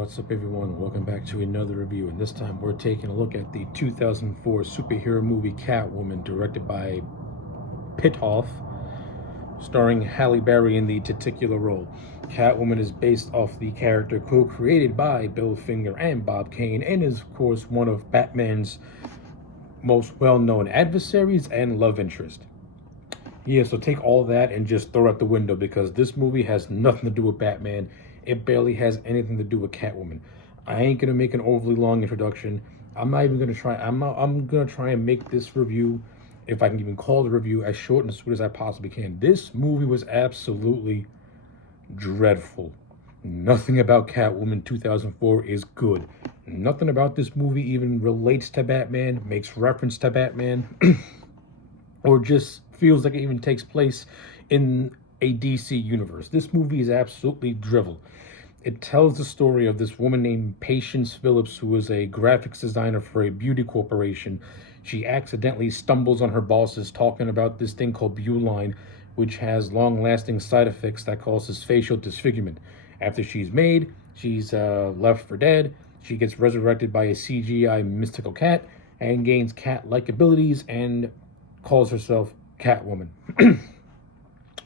What's up everyone? Welcome back to another review, and this time we're taking a look at the 2004 superhero movie Catwoman, directed by Pitoff, starring Halle Berry in the titular role. Catwoman is based off the character co-created by Bill Finger and Bob Kane, and is of course one of Batman's most well-known adversaries and love interest. Yeah, so take all that and just throw it out the window, because this movie has nothing to do with Batman. It barely has anything to do with Catwoman. I ain't gonna make an overly long introduction. I'm not even gonna try. I'm gonna try and make this review, if I can even call the review, as short and sweet as I possibly can. This movie was absolutely dreadful. Nothing about Catwoman 2004 is good. Nothing about this movie even relates to Batman, makes reference to Batman, or just feels like it even takes place in a DC universe. This movie is absolutely drivel. It tells the story of this woman named Patience Phillips, who is a graphics designer for a beauty corporation. She accidentally stumbles on her bosses talking about this thing called Beuline, which has long-lasting side effects that causes facial disfigurement. After she's made, she's left for dead. She gets resurrected by a CGI mystical cat and gains cat-like abilities and calls herself Catwoman.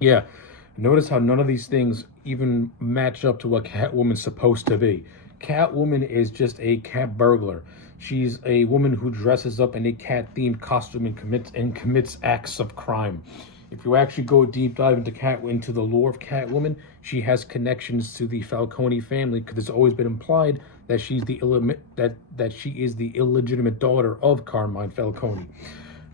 Yeah, notice how none of these things even match up to what Catwoman's supposed to be. Catwoman is just a cat burglar. She's a woman who dresses up in a cat-themed costume and commits acts of crime. If you actually go deep dive into the lore of Catwoman, she has connections to the Falcone family, because it's always been implied that she is the illegitimate daughter of Carmine Falcone.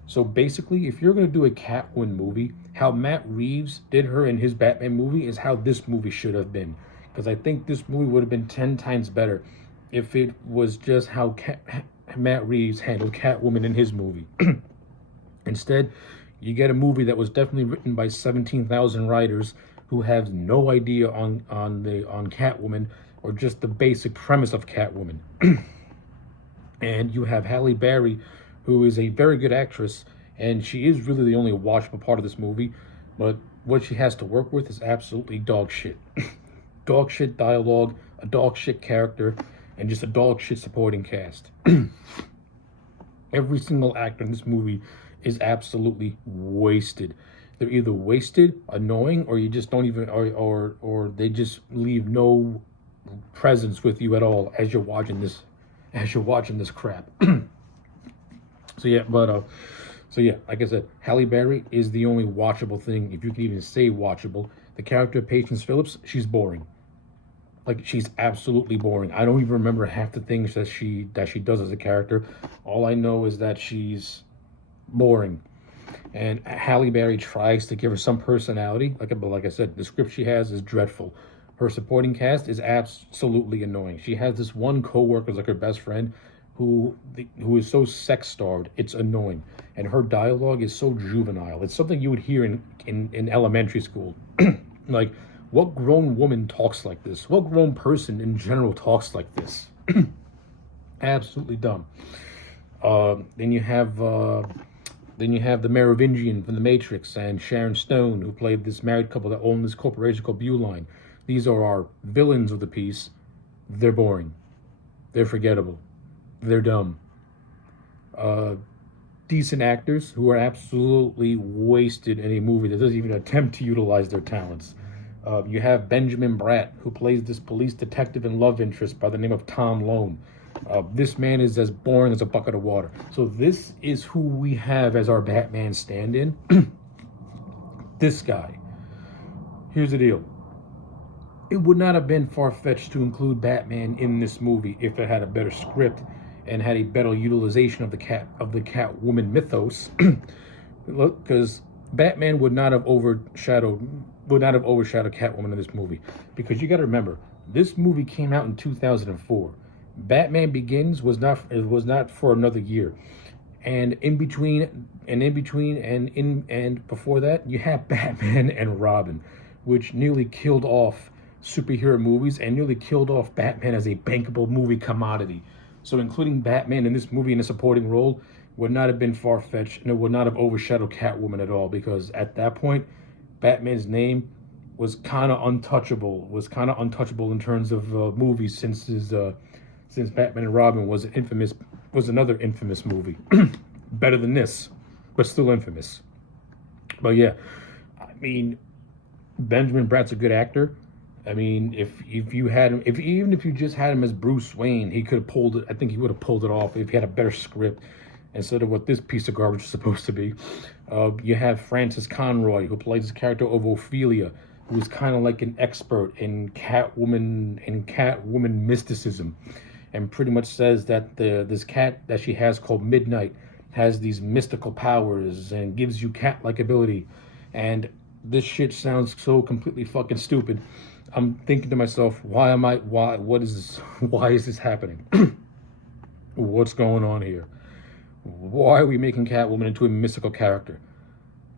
So basically, if you're going to do a Catwoman movie, how Matt Reeves did her in his Batman movie is how this movie should have been. Because I think this movie would have been 10 times better if it was just how Matt Reeves handled Catwoman in his movie. Instead, you get a movie that was definitely written by 17,000 writers who have no idea on Catwoman, or just the basic premise of Catwoman. And you have Halle Berry, who is a very good actress, and she is really the only watchable part of this movie, but what she has to work with is absolutely dog shit. Dog shit dialogue, a dog shit character, and just a dog shit supporting cast. Every single actor in this movie is absolutely wasted. They're either wasted, annoying, or you just don't even, or they just leave no presence with you at all as you're watching this crap. So yeah, like I said, Halle Berry is the only watchable thing, if you can even say watchable. The character of Patience Phillips, she's boring. Like, she's absolutely boring. I don't even remember half the things that she does as a character. All I know is that she's boring. And Halle Berry tries to give her some personality, but like I said, the script she has is dreadful. Her supporting cast is absolutely annoying. She has this one co-worker, like her best friend, who is so sex-starved, it's annoying. And her dialogue is so juvenile. It's something you would hear in elementary school. Like, what grown woman talks like this? What grown person in general talks like this? Absolutely dumb. Then you have the Merovingian from The Matrix, and Sharon Stone, who played this married couple that owned this corporation called Beuline. These are our villains of the piece. They're boring. They're forgettable. They're dumb. Decent actors who are absolutely wasted in a movie that doesn't even attempt to utilize their talents. You have Benjamin Bratt, who plays this police detective and love interest by the name of Tom Lone. This man is as boring as a bucket of water. So this is who we have as our Batman stand-in. This guy. Here's the deal. It would not have been far-fetched to include Batman in this movie if it had a better script and had a better utilization of the Catwoman mythos. Look, because Batman would not have overshadowed Catwoman in this movie. Because you got to remember, this movie came out in 2004. Batman Begins was not for another year. And before that, you have Batman and Robin, which nearly killed off superhero movies and nearly killed off Batman as a bankable movie commodity. So including Batman in this movie in a supporting role would not have been far-fetched, and it would not have overshadowed Catwoman at all, because at that point, Batman's name was kind of untouchable. Was kind of untouchable in terms of movies since Batman and Robin was another infamous movie, better than this, but still infamous. But yeah, I mean, Benjamin Bratt's a good actor. I mean, if you had him, if even if you just had him as Bruce Wayne, he could have pulled it. I think he would have pulled it off if he had a better script instead of what this piece of garbage is supposed to be. You have Frances Conroy, who plays the character of Ophelia, who is kind of like an expert in Catwoman mysticism, and pretty much says that this cat that she has called Midnight has these mystical powers and gives you cat-like ability, and this shit sounds so completely fucking stupid. I'm thinking to myself, what is this? Why is this happening? What's going on here? Why are we making Catwoman into a mystical character?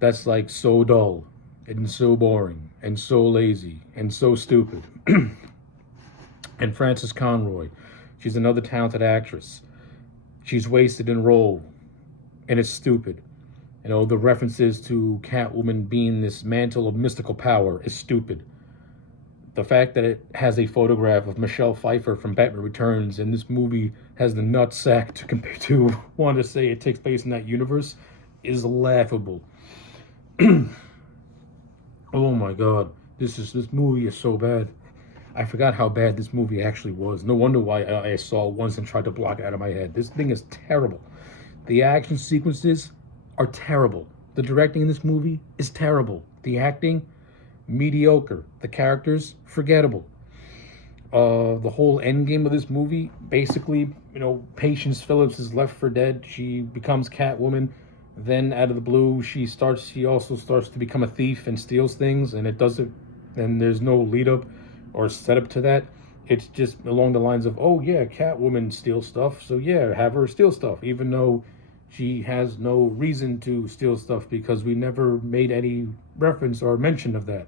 That's like so dull and so boring and so lazy and so stupid. And Frances Conroy, she's another talented actress. She's wasted in role, and it's stupid. You know, the references to Catwoman being this mantle of mystical power is stupid. The fact that it has a photograph of Michelle Pfeiffer from Batman Returns and this movie has the nutsack to want to say it takes place in that universe is laughable. Oh my god, this movie is so bad. I forgot how bad this movie actually was. No wonder why I saw it once and tried to block it out of my head. This thing is terrible. The action sequences are terrible. The directing in this movie is terrible. The acting, mediocre. The characters, forgettable. The whole end game of this movie, basically, you know, Patience Phillips is left for dead. She becomes Catwoman. Then out of the blue, she also starts to become a thief and steals things, and it doesn't, and there's no lead up or setup to that. It's just along the lines of, oh yeah, Catwoman steals stuff, so yeah, have her steal stuff, even though she has no reason to steal stuff because we never made any reference or mention of that.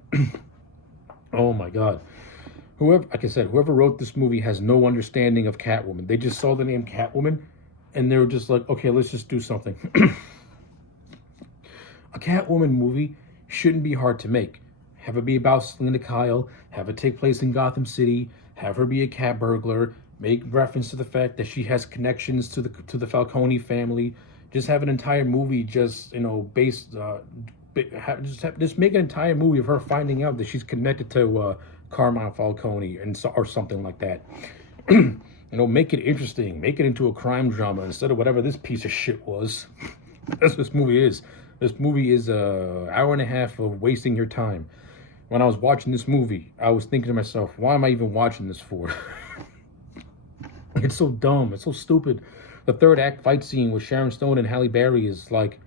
Oh my god. Like I said, whoever wrote this movie has no understanding of Catwoman. They just saw the name Catwoman and they were just like, okay, let's just do something. A Catwoman movie shouldn't be hard to make. Have it be about Selena Kyle, have it take place in Gotham City, have her be a cat burglar, make reference to the fact that she has connections to the Falcone family. Just have an entire movie just, you know, just make an entire movie of her finding out that she's connected to Carmine Falcone or something like that. You know, make it interesting, make it into a crime drama instead of whatever this piece of shit was. That's what this movie is. This movie is an hour and a half of wasting your time. When I was watching this movie, I was thinking to myself, why am I even watching this for? It's so dumb. It's so stupid. The third act fight scene with Sharon Stone and Halle Berry is like,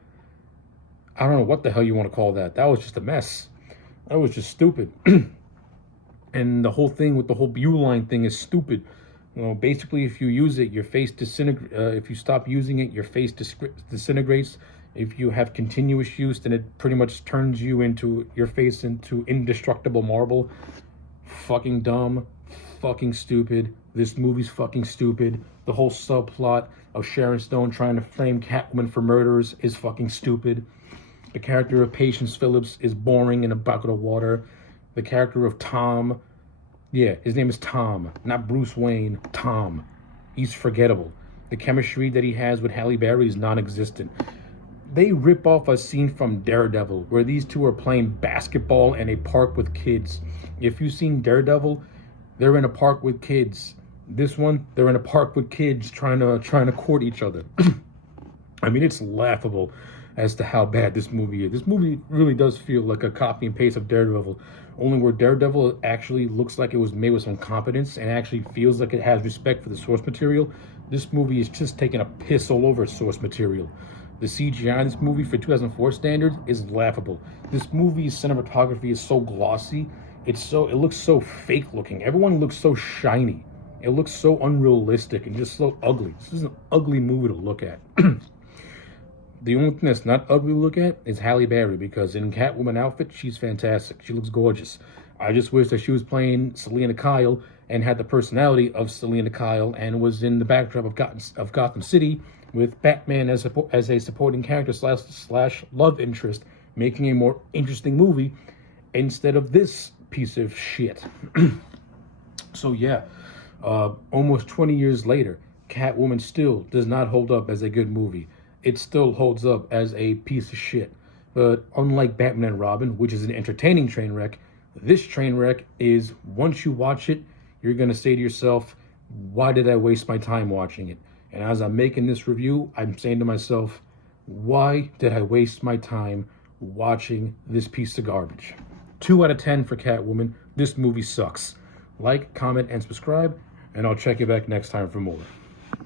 I don't know what the hell you want to call that. That was just a mess. That was just stupid. And the whole thing with the whole Beuline thing is stupid. You know, basically, if you use it, your face disintegrates. If you stop using it, your face disintegrates. If you have continuous use, then it pretty much turns your face into indestructible marble. Fucking dumb. Fucking stupid. This movie's fucking stupid. The whole subplot of Sharon Stone trying to frame Catwoman for murders is fucking stupid. The character of Patience Phillips is boring in a bucket of water. The character of Tom, yeah, his name is Tom, not Bruce Wayne, Tom. He's forgettable. The chemistry that he has with Halle Berry is non-existent. They rip off a scene from Daredevil where these two are playing basketball in a park with kids. If you've seen Daredevil, they're in a park with kids. This one, they're in a park with kids trying to court each other. I mean, it's laughable as to how bad this movie is. This movie really does feel like a copy and paste of Daredevil, only where Daredevil actually looks like it was made with some competence and actually feels like it has respect for the source material. This movie is just taking a piss all over source material. The CGI in this movie for 2004 standards is laughable. This movie's cinematography is so glossy. It looks so fake looking. Everyone looks so shiny. It looks so unrealistic and just so ugly. This is an ugly movie to look at. The only thing that's not ugly to look at is Halle Berry, because in Catwoman outfit, she's fantastic. She looks gorgeous. I just wish that she was playing Selena Kyle and had the personality of Selena Kyle and was in the backdrop of Gotham City with Batman as a supporting character slash love interest, making a more interesting movie instead of this piece of shit. So yeah, almost 20 years later, Catwoman still does not hold up as a good movie. It still holds up as a piece of shit. But unlike Batman and Robin, which is an entertaining train wreck, this train wreck is, once you watch it, you're going to say to yourself, why did I waste my time watching it? And as I'm making this review, I'm saying to myself, why did I waste my time watching this piece of garbage? 2 out of 10 for Catwoman. This movie sucks. Like, comment, and subscribe, and I'll check you back next time for more.